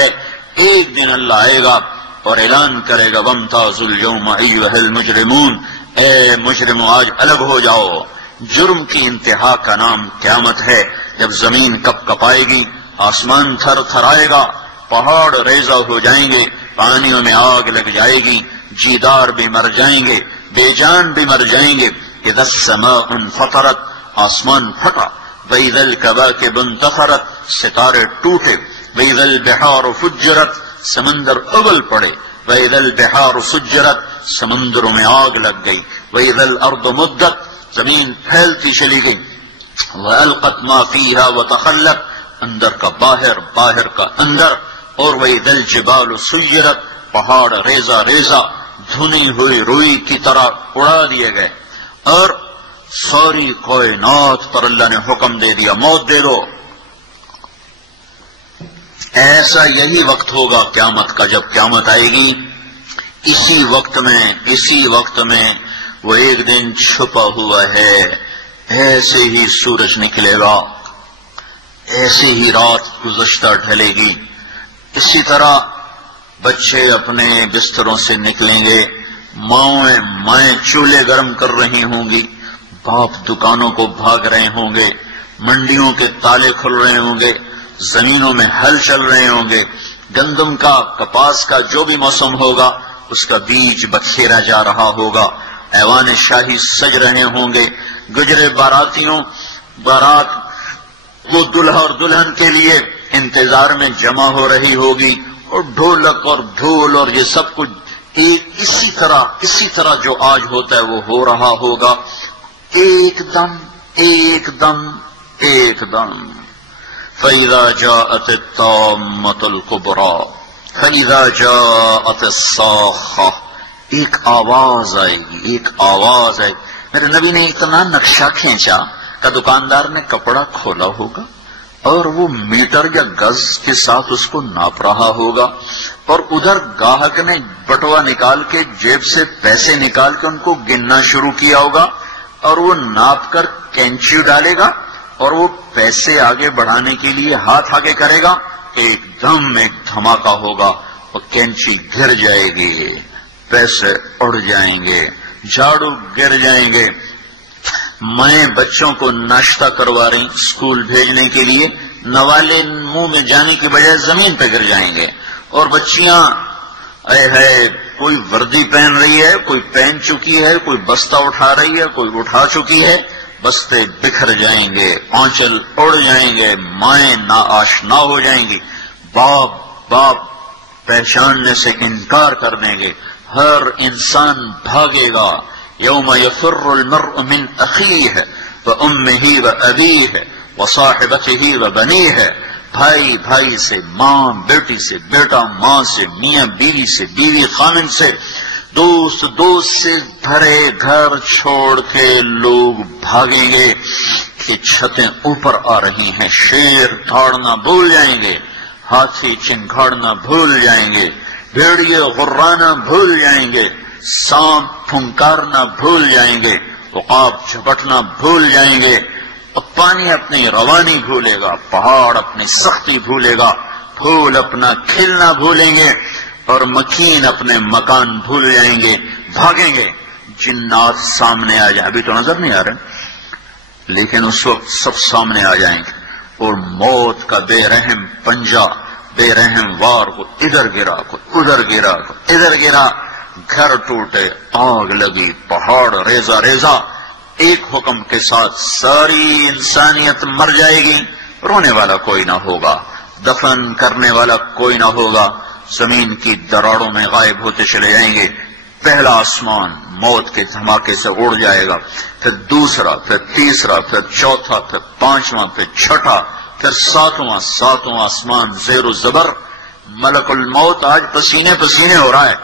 ہے، ایک دن اللہ آئے گا اور اعلان کرے گا وامتازوا اليوم ایھا المجرمون، اے مجرموں آج الگ ہو جاؤ۔ جرم کی انتہا کا نام قیامت ہے، جب زمین کپ کپائے گی، آسمان تھر تھرائے گا، پہاڑ ریزہ ہو جائیں گے، پانیوں میں آگ لگ جائے گی، جیدار بھی مر جائیں گے، بے جان بھی مر جائیں گے۔ اذا السماء انفطرت، آسمان پھٹا، واذا الکواکب انتثرت، ستارے ٹوٹے، واذا البحار فجرت، سمندر ابل پڑے، واذا البحار سجرت، سمندروں میں آگ لگ گئی، واذا الارض مدت، زمین پھیلتی چلی گئی، والقت ما فیہا وتخلت، اندر کا باہر، باہر کا اندر، اور واذا الجبال سیرت، پہاڑ ریزہ ریزہ دھنی ہوئی روئی کی طرح اڑا دیے گئے، اور ساری کائنات پر اللہ نے حکم دے دیا موت دے دو۔ ایسا یہی وقت ہوگا قیامت کا، جب قیامت آئے گی، اسی وقت میں وہ ایک دن چھپا ہوا ہے، ایسے ہی سورج نکلے گا، ایسے ہی رات گزشتہ ڈھلے گی، اسی طرح بچے اپنے بستروں سے نکلیں گے، مائیں چولہے گرم کر رہی ہوں گی، باپ دکانوں کو بھاگ رہے ہوں گے، منڈیوں کے تالے کھل رہے ہوں گے، زمینوں میں ہل چل رہے ہوں گے، گندم کا، کپاس کا جو بھی موسم ہوگا اس کا بیج بکھیرا جا رہا ہوگا، ایوان شاہی سج رہے ہوں گے، گجرے باراتیوں بارات وہ دلہا اور دلہن کے لیے انتظار میں جمع ہو رہی ہوگی، اور ڈھولک اور ڈھول اور یہ سب کچھ اسی طرح جو آج ہوتا ہے وہ ہو رہا ہوگا، ایک دم فَإِذَا جَاءَتِ الطَّامَّةُ الْكُبْرَى فَإِذَا جَاءَتِ الصَّاخَّةُ، ایک آواز آئے گی، میرے نبی نے اتنا نقشہ کھینچا کہ دکاندار نے کپڑا کھولا ہوگا اور وہ میٹر یا گز کے ساتھ اس کو ناپ رہا ہوگا، اور ادھر گاہک نے بٹوا نکال کے جیب سے پیسے نکال کے ان کو گننا شروع کیا ہوگا، اور وہ ناپ کر کینچی ڈالے گا اور وہ پیسے آگے بڑھانے کے لیے ہاتھ آگے کرے گا، ایک دھماکہ ہوگا، اور کینچی گر جائے گی، پیسے اڑ جائیں گے، جھاڑو گر جائیں گے۔ میں بچوں کو ناشتہ کروا رہی اسکول بھیجنے کے لیے، نوالے منہ میں جانے کی بجائے زمین پہ گر جائیں گے، اور بچیاں کوئی وردی پہن رہی ہے، کوئی پہن چکی ہے، کوئی بستہ اٹھا رہی ہے، کوئی اٹھا چکی ہے، بستے بکھر جائیں گے، آنچل اڑ جائیں گے، مائیں ناآشنا ہو جائیں گی، باپ پہچاننے سے انکار کر دیں گے، ہر انسان بھاگے گا۔ یوم یفر المرء من اخیہ وامہ وابیہ وصاحبتہ وبنیہ، بھائی سے ماں، بیٹی سے بیٹا، ماں سے میاں، بیوی سے بیوی، خامن سے دوست سے بھرے گھر چھوڑ کے لوگ بھاگیں گے کہ چھتیں اوپر آ رہی ہیں، شیر دھاڑنا بھول جائیں گے، ہاتھی چنگھاڑنا بھول جائیں گے، بھیڑیے غرانا بھول جائیں گے، سانپ پھنکارنا بھول جائیں گے، عقاب جھپٹنا بھول جائیں گے، پانی اپنی روانی بھولے گا، پہاڑ اپنی سختی بھولے گا، پھول اپنا کھلنا بھولیں گے، اور مکین اپنے مکان بھول جائیں گے، بھاگیں گے۔ جنات سامنے آ جائیں، ابھی تو نظر نہیں آ رہے لیکن اس وقت سب سامنے آ جائیں گے، اور موت کا بے رحم پنجہ، بے رحم وار کو ادھر گرا، کو ادھر گرا، کو ادھر گرا، گھر ٹوٹے، آگ لگی، پہاڑ ریزہ ایک حکم کے ساتھ ساری انسانیت مر جائے گی، رونے والا کوئی نہ ہوگا، دفن کرنے والا کوئی نہ ہوگا، زمین کی دراڑوں میں غائب ہوتے چلے جائیں گے، پہلا آسمان موت کے دھماکے سے اڑ جائے گا، پھر دوسرا، پھر تیسرا، پھر چوتھا، پھر پانچواں، پھر چھٹا، پھر ساتواں آسمان زیر و زبر۔ ملک الموت آج پسینے پسینے ہو رہا ہے،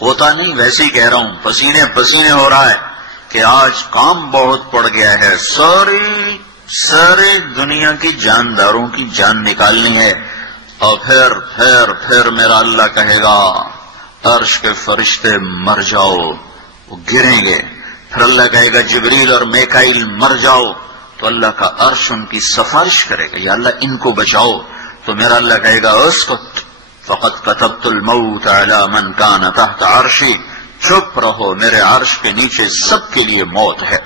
ہوتا نہیں ویسے ہی کہہ رہا ہوں، پسینے پسینے ہو رہا ہے کہ آج کام بہت پڑ گیا ہے، سارے دنیا کی جانداروں کی جان نکالنی ہے، اور پھر میرا اللہ کہے گا عرش کے فرشتے مر جاؤ، وہ گریں گے، پھر اللہ کہے گا جبریل اور میکائیل مر جاؤ، تو اللہ کا عرش ان کی سفارش کرے گا، یا اللہ ان کو بچاؤ، تو میرا اللہ کہے گا اسکت فقد کتبت الموت علی من کان تحت عرشی، چپ رہو، میرے عرش کے نیچے سب کے لیے موت ہے۔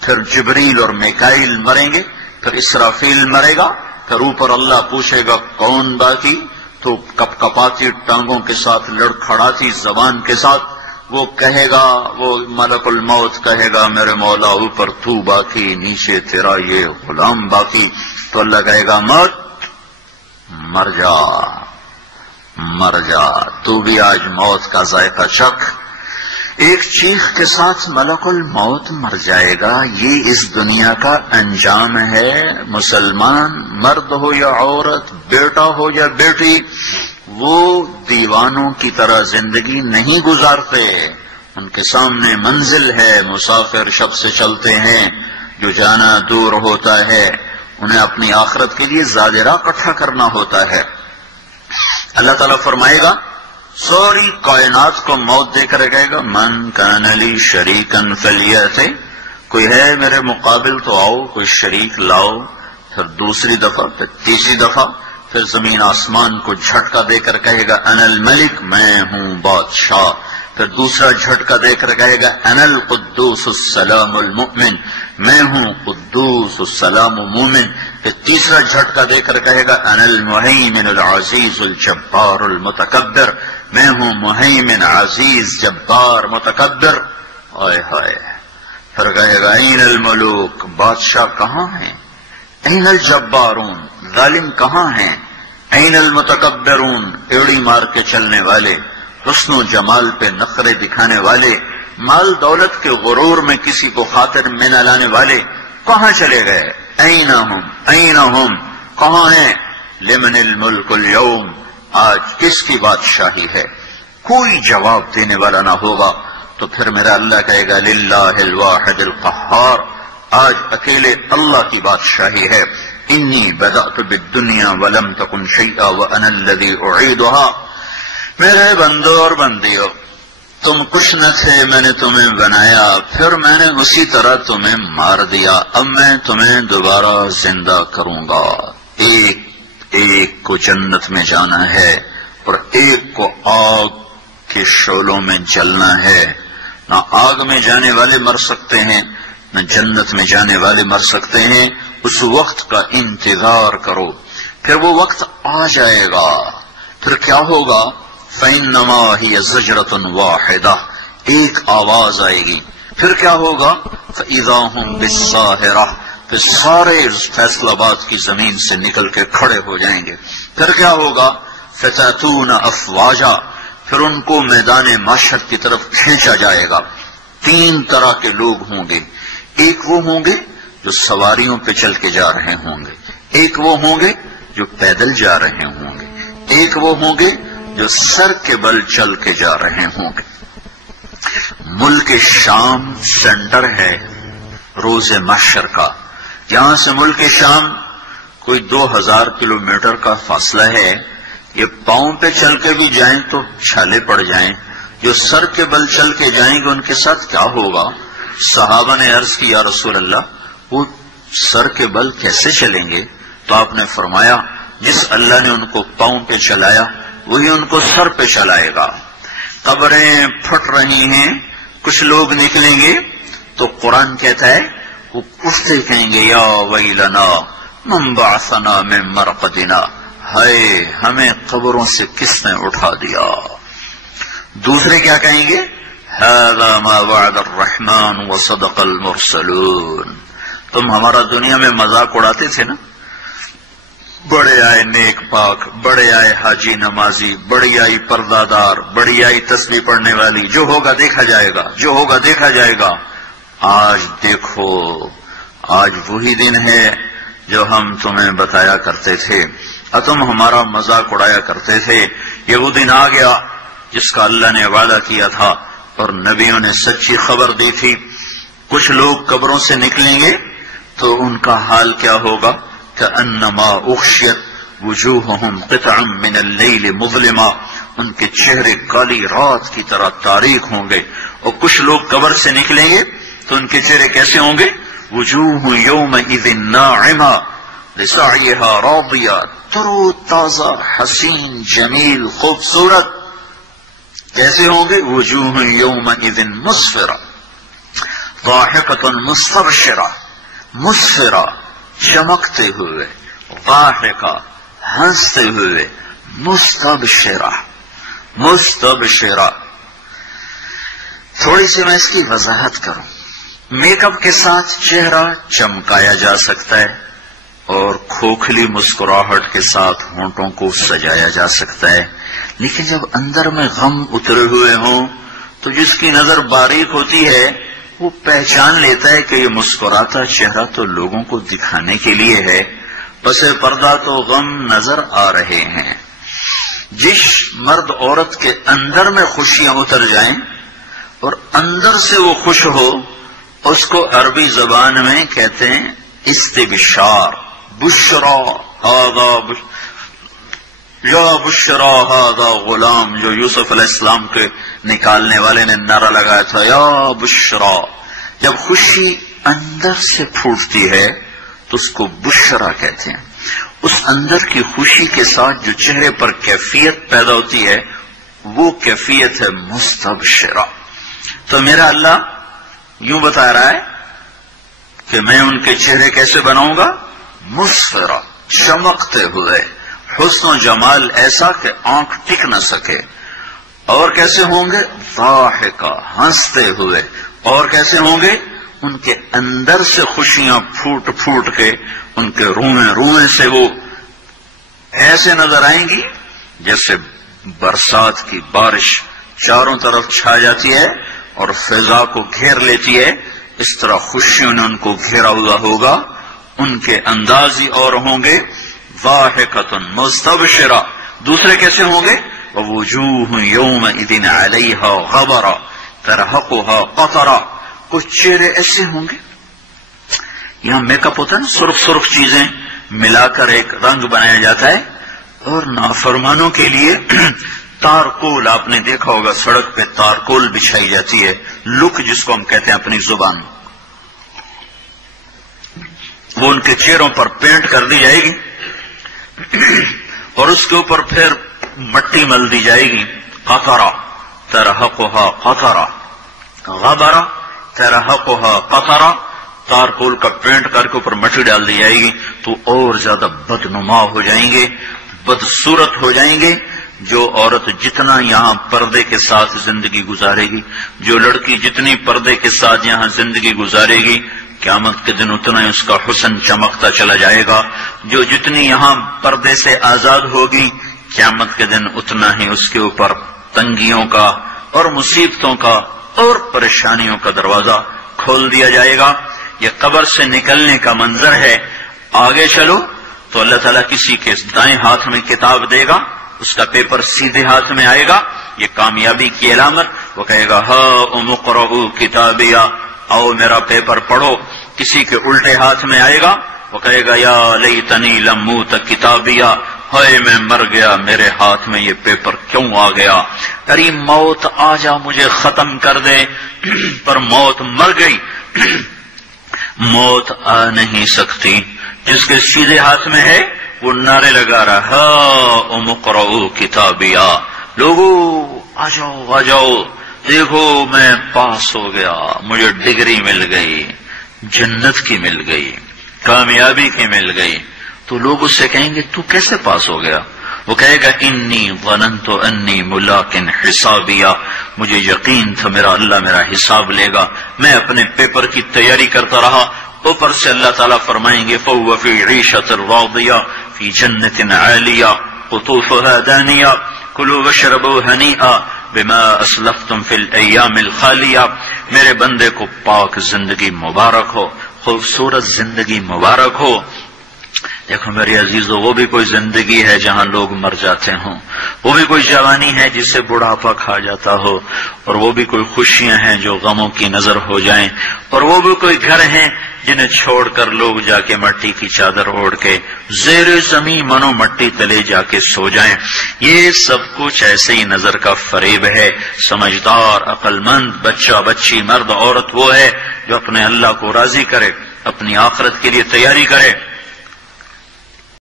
پھر جبریل اور میکائیل مریں گے، پھر اسرافیل مرے گا، پھر اوپر اللہ پوچھے گا کون باقی، تو کپ کپاتی ٹانگوں کے ساتھ، لڑکھڑاتی زبان کے ساتھ وہ کہے گا، وہ ملک الموت کہے گا میرے مولا اوپر تو باقی، نیچے تیرا یہ غلام باقی۔ تو اللہ کہے گا مت، مر جا مر جا، تو بھی آج موت کا ذائقہ چکھ۔ ایک چیخ کے ساتھ ملک الموت مر جائے گا، یہ اس دنیا کا انجام ہے۔ مسلمان مرد ہو یا عورت، بیٹا ہو یا بیٹی، وہ دیوانوں کی طرح زندگی نہیں گزارتے، ان کے سامنے منزل ہے، مسافر شب سے چلتے ہیں، جو جانا دور ہوتا ہے، انہیں اپنی آخرت کے لیے زادرہ اکٹھا کرنا ہوتا ہے۔ اللہ تعالیٰ فرمائے گا ساری کائنات کو موت دے کر کہے گا من کان لی شریکن فلیأت، کوئی ہے میرے مقابل تو آؤ، کوئی شریک لاؤ۔ پھر دوسری دفعہ، پھر تیسری دفعہ، پھر زمین آسمان کو جھٹکا دے کر کہے گا انا الملک، میں ہوں بادشاہ۔ پھر دوسرا جھٹکا دے کر کہے گا انا القدوس السلام المؤمن، میں ہوں قدوس السلام مومن۔ پھر تیسرا جھٹکا دے کر کہے گا انا المہیمن العزیز الجبار المتکبر، میں ہوں مہیمن عزیز جبار متکبر۔ آئے ہائے، پھر کہے گا این الملوک، بادشاہ کہاں ہیں؟ این الجبارون، ظالم کہاں ہیں؟ این المتکبرون، ایڑی مار کے چلنے والے، حسن و جمال پہ نخرے دکھانے والے، مال دولت کے غرور میں کسی کو خاطر میں نہ لانے والے، کہاں چلے گئے؟ این ہم، کہاں ہیں؟ لمن الملک اليوم، آج کس کی بادشاہی ہے؟ کوئی جواب دینے والا نہ ہوگا۔ تو پھر میرا اللہ کہے گا للہ الواحد القہار، آج اکیلے اللہ کی بادشاہی ہے۔ انی بدأت بالدنیا ولم تکن شیئا وانا الذی اعیدها، میرے بندو اور بندیو، تم کچھ نہ تھے، میں نے تمہیں بنایا، پھر میں نے اسی طرح تمہیں مار دیا، اب میں تمہیں دوبارہ زندہ کروں گا۔ ایک ایک کو جنت میں جانا ہے اور ایک کو آگ کے شعلوں میں جلنا ہے۔ نہ آگ میں جانے والے مر سکتے ہیں، نہ جنت میں جانے والے مر سکتے ہیں۔ اس وقت کا انتظار کرو، پھر وہ وقت آ جائے گا۔ پھر کیا ہوگا؟ فَإِنَّمَا هِيَ زَجْرَةٌ وَاحِدَةٌ، ایک آواز آئے گی۔ پھر کیا ہوگا؟ فَإِذَا هُمْ بِالسَّاهِرَةِ، پھر سارے فیصل آباد کی زمین سے نکل کے کھڑے ہو جائیں گے۔ پھر کیا ہوگا؟ فَتَأْتُونَ أَفْوَاجًا، پھر ان کو میدان محشر کی طرف کھینچا جائے گا۔ تین طرح کے لوگ ہوں گے، ایک وہ ہوں گے جو سواریوں پہ چل کے جا رہے ہوں گے، ایک وہ ہوں گے جو پیدل جا رہے ہوں گے، ایک وہ ہوں گے جو سر کے بل چل کے جا رہے ہوں گے۔ ملک شام سینٹر ہے روز محشر کا، یہاں سے ملک شام کوئی 2000 کلومیٹر کا فاصلہ ہے۔ یہ پاؤں پہ چل کے بھی جائیں تو چھالے پڑ جائیں، جو سر کے بل چل کے جائیں گے ان کے ساتھ کیا ہوگا؟ صحابہ نے عرض کی یا رسول اللہ وہ سر کے بل کیسے چلیں گے؟ تو آپ نے فرمایا جس اللہ نے ان کو پاؤں پہ چلایا وہی ان کو سر پہ چلائے گا۔ قبریں پھٹ رہی ہیں، کچھ لوگ نکلیں گے تو قرآن کہتا ہے وہ اٹھتے کہیں گے یا ویلنا من بعثنا من مرقدنا، ہائے ہمیں قبروں سے کس نے اٹھا دیا۔ دوسرے کیا کہیں گے؟ هذا ما وعد الرحمن وصدق المرسلون، تم ہمارا دنیا میں مذاق اڑاتے تھے نا، بڑے آئے نیک پاک، بڑے آئے حاجی نمازی، بڑی آئی پردہ دار، بڑی آئی تسبیح پڑھنے والی، جو ہوگا دیکھا جائے گا، جو ہوگا دیکھا جائے گا۔ آج دیکھو، آج وہی دن ہے جو ہم تمہیں بتایا کرتے تھے اور تم ہمارا مذاق اڑایا کرتے تھے۔ یہ وہ دن آ گیا جس کا اللہ نے وعدہ کیا تھا اور نبیوں نے سچی خبر دی تھی۔ کچھ لوگ قبروں سے نکلیں گے تو ان کا حال کیا ہوگا؟ کأنما اغشیت وجوہہم قطعا من اللیل مظلما، ان کے چہرے کالی رات کی طرح تاریک ہوں گے۔ اور کچھ لوگ قبر سے نکلیں گے تو ان کے چہرے کیسے ہوں گے؟ وجوہ یومئذ ناعمہ، لسعیها راضیہ، ترو تازہ، حسین، جمیل، خوبصورت. کیسے ہوں گے؟ وجوہ یومئذ مسفرہ ضاحکۃ مستبشرہ، مسفرہ چمکتے ہوئے، ضاحکہ ہنستے ہوئے، مستبشرہ مستبشرہ. تھوڑی سی میں اس کی وضاحت کروں. میک اپ کے ساتھ چہرہ چمکایا جا سکتا ہے اور کھوکھلی مسکراہٹ کے ساتھ ہونٹوں کو سجایا جا سکتا ہے، لیکن جب اندر میں غم اترے ہوئے ہوں تو جس کی نظر باریک ہوتی ہے وہ پہچان لیتا ہے کہ یہ مسکراتا چہرہ تو لوگوں کو دکھانے کے لیے ہے، پس پردہ تو غم نظر آ رہے ہیں. جس مرد عورت کے اندر میں خوشیاں اتر جائیں اور اندر سے وہ خوش ہو، اس کو عربی زبان میں کہتے ہیں استبشار. بشرا ہاذا یا بشرا ہاذا غلام، جو یوسف علیہ السلام کے نکالنے والے نے نعرہ لگایا تھا، یا بشرا. جب خوشی اندر سے پھوٹتی ہے تو اس کو بشرا کہتے ہیں. اس اندر کی خوشی کے ساتھ جو چہرے پر کیفیت پیدا ہوتی ہے وہ کیفیت ہے مستبشرہ. تو میرا اللہ یوں بتا رہا ہے کہ میں ان کے چہرے کیسے بناؤں گا؟ مسفرہ، چمکتے ہوئے، حسن و جمال ایسا کہ آنکھ ٹک نہ سکے. اور کیسے ہوں گے؟ ضاحکہ، ہنستے ہوئے. اور کیسے ہوں گے؟ ان کے اندر سے خوشیاں پھوٹ پھوٹ کے ان کے روئیں سے وہ ایسے نظر آئیں گی جیسے برسات کی بارش چاروں طرف چھا جاتی ہے اور فضا کو گھیر لیتی ہے. اس طرح خوشیوں نے ان کو گھیرا ہوا ہوگا. ان کے انداز ہی اور ہوں گے ضاحکۃ مستبشرہ. دوسرے کیسے ہوں گے؟ وجوہ یومئذ علیہا غبرہ ترہقہا قطرہ. کچھ چہرے ایسے ہوں گے، یہاں میک اپ ہوتا ہے نا، سرخ سرخ چیزیں ملا کر ایک رنگ بنایا جاتا ہے. اور نافرمانوں کے لیے تارکول، آپ نے دیکھا ہوگا سڑک پہ تارکول بچھائی جاتی ہے، لک جس کو ہم کہتے ہیں اپنی زبان، وہ ان کے چہروں پر پینٹ کر دی جائے گی اور اس کے اوپر پھر مٹی مل دی جائے گی. قطرہ ترہقہا قطرہ، غبرہ ترہقہا قطرہ. تارکول کا پینٹ کر کے اوپر مٹی ڈال دی جائے گی تو اور زیادہ بدنما ہو جائیں گے، بدصورت ہو جائیں گے. جو عورت جتنا یہاں پردے کے ساتھ زندگی گزارے گی، جو لڑکی جتنی پردے کے ساتھ یہاں زندگی گزارے گی، قیامت کے دن اتنا ہی اس کا حسن چمکتا چلا جائے گا. جو جتنی یہاں پردے سے آزاد ہوگی، قیامت کے دن اتنا ہی اس کے اوپر تنگیوں کا اور مصیبتوں کا اور پریشانیوں کا دروازہ کھول دیا جائے گا. یہ قبر سے نکلنے کا منظر ہے. آگے چلو تو اللہ تعالیٰ کسی کے دائیں ہاتھ میں کتاب دے گا، اس کا پیپر سیدھے ہاتھ میں آئے گا. یہ کامیابی کی علامت. وہ کہے گا ہاؤم اقرؤوا کتابیہ، آؤ میرا پیپر پڑھو. کسی کے الٹے ہاتھ میں آئے گا، وہ کہے گا یا لیتنی لم اوت کتابیہ، ہائے میں مر گیا، میرے ہاتھ میں یہ پیپر کیوں آ گیا. ارے موت آ جا مجھے ختم کر دے، پر موت مر گئی. موت آ نہیں سکتی. جس کے سیدھے ہاتھ میں ہے وہ نعرے لگا رہا ہاؤم اقرؤوا کتابیہ، لوگو آ جاؤ آ جاؤ، دیکھو میں پاس ہو گیا، مجھے ڈگری مل گئی، جنت کی مل گئی، کامیابی کی مل گئی. تو لوگ اس سے کہیں گے تو کیسے پاس ہو گیا؟ وہ کہے گا انی ظننت انی ملاق حسابیہ، مجھے یقین تھا میرا اللہ میرا حساب لے گا. میں اپنے پیپر کی تیاری کرتا رہا. اوپر سے اللہ تعالیٰ فرمائیں گے فَهُوَ فِي عِيشَةٍ رَاضِيَةٍ فِي جَنَّةٍ عَالِيَةٍ قُطُوفُهَا دَانِيَةٌ كُلُوا وَاشْرَبُوا هَنِيئًا بِمَا أَسْلَفْتُمْ فِي الْأَيَّامِ الْخَالِيَةِ. میرے بندے کو پاک زندگی مبارک ہو، خوبصورت زندگی مبارک ہو. دیکھو میرے عزیزو، وہ بھی کوئی زندگی ہے جہاں لوگ مر جاتے ہوں، وہ بھی کوئی جوانی ہے جسے بڑھاپا کھا جاتا ہو، اور وہ بھی کوئی خوشیاں ہیں جو غموں کی نظر ہو جائیں، اور وہ بھی کوئی گھر ہیں جنہیں چھوڑ کر لوگ جا کے مٹی کی چادر اوڑھ کے زیر زمین منو مٹی تلے جا کے سو جائیں. یہ سب کچھ ایسے ہی نظر کا فریب ہے. سمجھدار عقل مند بچہ بچی مرد عورت وہ ہے جو اپنے اللہ کو راضی کرے، اپنی آخرت کے لیے تیاری کرے.